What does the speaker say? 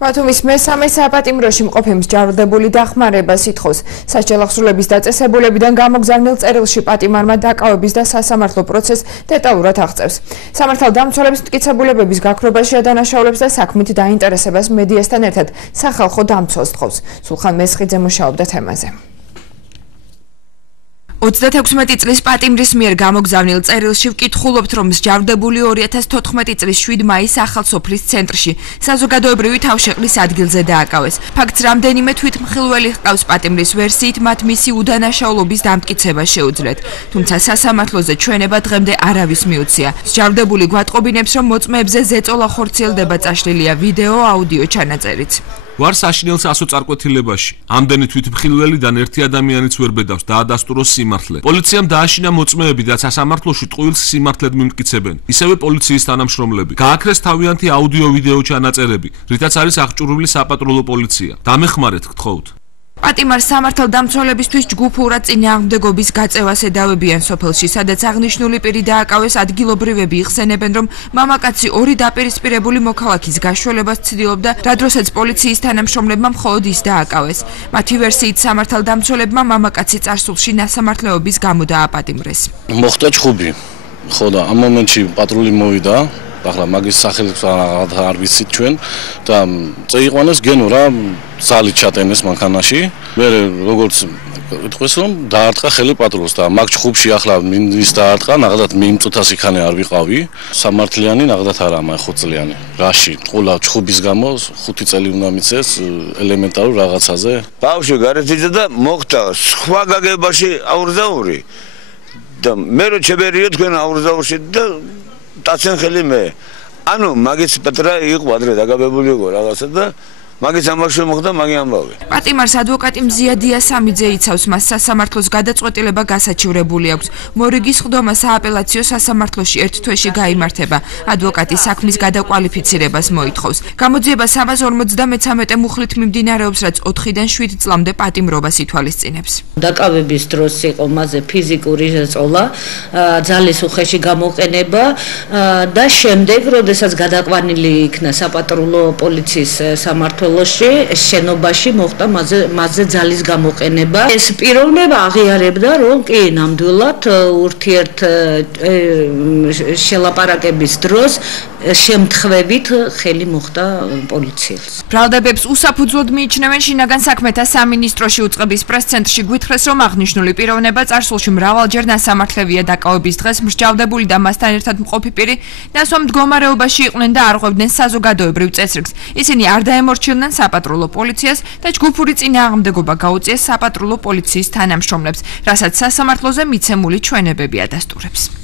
ბათუმის მესამე საპატიმროში მყოფი მსჯავრდებული დახმარება სითხოვს. სასჯელახსრულების დაწესებულებიდან გამოგზავნილ წერილში პატიმარმა დაკავების და სასამართლო პროცესს დეტალურად აღწევს. სამართალდამცველების მტკიცებულებების გაქრობაში ადანაშაულებს და საქმით დაინტერესებას მედიასთან ერთად სახალხო დამცველს თხოვს. სულხან მესხიძე მუშაობდა თემაზე. 36 წლის პატიმრის მიერ გამოგზავნილ წერილში ვკითხულობთ, რომ მსჯავრდებული 2014 წლის 7 მაის ახალსოფლის ცენტრში საზოგადოებრივი თავშეყრის ადგილზე დააკავეს. ფაქტს რამდენიმე თვითმხილველი ჰყავს პატიმრის ვერსიით, მათ მისი უდანაშაულობის დამტკიცება შეუძლიათ. თუმცა სასამართლოზე ჩვენება დღემდე არავის მიუცია. მსჯავრდებული გვატყობინებს, რომ მოწმეებზე ზეწოლა ხორციელდება წაშლილია ვიდეო, აუდიო ჩანაწერიც. ვარ საშინელ ასოწარკვეთილებაში. ამდენი თვითმხილველიდან ერთი ადამიანიც ვერ ბედავს დაადასტუროს სიმართლე. პოლიციამ დააშინა მოწმეები და სასამართლოში ტყუილს სიმართლედ მიმტკიცებენ. ისევე პოლიციის თანამშრომლები. გააქრეს თავიანთი აუდიო-ვიდეო ჩანაწერები, რითაც არის აღჭურვილი საპატრულო პოლიცია. დამეხმარეთ, გთხოვთ. პატიმარს სამართალდამცველებისთვის ჯგუფურად წინააღმდეგობის გაწევას ედავებიან სოფელში, სადაც აღნიშნული პირი დააკავეს. ადგილობრივები იხსენებენ, რომ მამაკაცი ორი დაპირისპირებული მოქალაქის გაშველებას ცდილობდა, რადროსაც პოლიციის თანამშრომლებმა მხოლოდ ის დააკავეს. მათი ვერსიით სამართალდამცველებმა მამაკაცი წარსულში ნასამართლეობის გამო დააპატიმრეს. მოხდა ჩხუბი. ხო და ამ მომენტში პატრული მოვიდა. ახლა მაგის სახელს არ ვიცით ჩვენ და წეიყვანეს გენო რა ზალი ჩატენეს მანქანაში. მე როგორც იტყვის რომ დაარტყა ხელი პატრულს და მაგ ჩხუბში ახლა მინდის დაარტყა, ნახდათ მიმწუთას იქანე არ ვიყავი. სამართლიანი ნახდათ არა, მაგ 5 წლიანი. რაში? ყოლა ჩხუბის გამო 5 წელი უნდა მიცეს ელემენტარულ რაღაცაზე. ბავშვი გარეთ იდა და მოხდა სხვა გაგებაში აურზაური. და მე რო ჩებერიო თქვენ აურზაურში და დაცენ ხელი მე. ანუ მაგის პეტრა იყო ადრე დაგაბებული იყო რაღაცა და მაგის ამბავში მოხდა მაგი ამბავი. პატიმარს ადვოკატი მზია დიასამიძე იცავს, მას სასამართლოს გადაწყვეტილება გასაჩივრებული აქვს. მორიგის ხდომა სააპელაციო სასამართლოში 1 თვეში გაიმართება. ადვოკატი საქმის გადაკვალიფიცირებას მოითხოვს. გამოძიება 353 მუხლით მიმდინარეობს, რაც 4-დან 7 წლამდე პატიმრობას ითვალისწინებს. დაკავების დროს იყო მასზე ფიზიკური ზეწოლა, ძალის უხეში გამოყენება და შემდეგ, როდესაც გადაყვანილი იქნა საპატრულო პოლიციის სამართლოში შენობაში მოხდა მასზე ძალის გამოყენება. ეს პიროვნება აღიარებდა, რომ კი ნამდვილად ურთიერთ შელაპარაკების დროს შემთხვევით ხელი მოხდა პოლიციას. ბრალდებებს უსაფუძვლოდ მიიჩნევენ. შინაგან საქმეთა სამინისტროში უწყების პრეს-ცენტრში გვითხრეს, რომ აღნიშნული პიროვნება წარსულში მრავალჯერ ნასამართლევია დაკავების დღეს მსჯავრდებული და მასთან ერთად მყოფი პირი ნასვამ მდგომარეობაში იყვნენ და არღვევდნენ საზოგადოებრივ წესრიგს. ისინი არ დაემორჩილნენ საპატრულო პოლიციას და ჯგუფური წინააღმდეგობა გაუწიეს საპატრულო პოლიციის თანამშრომლებს, რასაც სასამართლოზე მიცემული ჩვენებები ადასტურებს.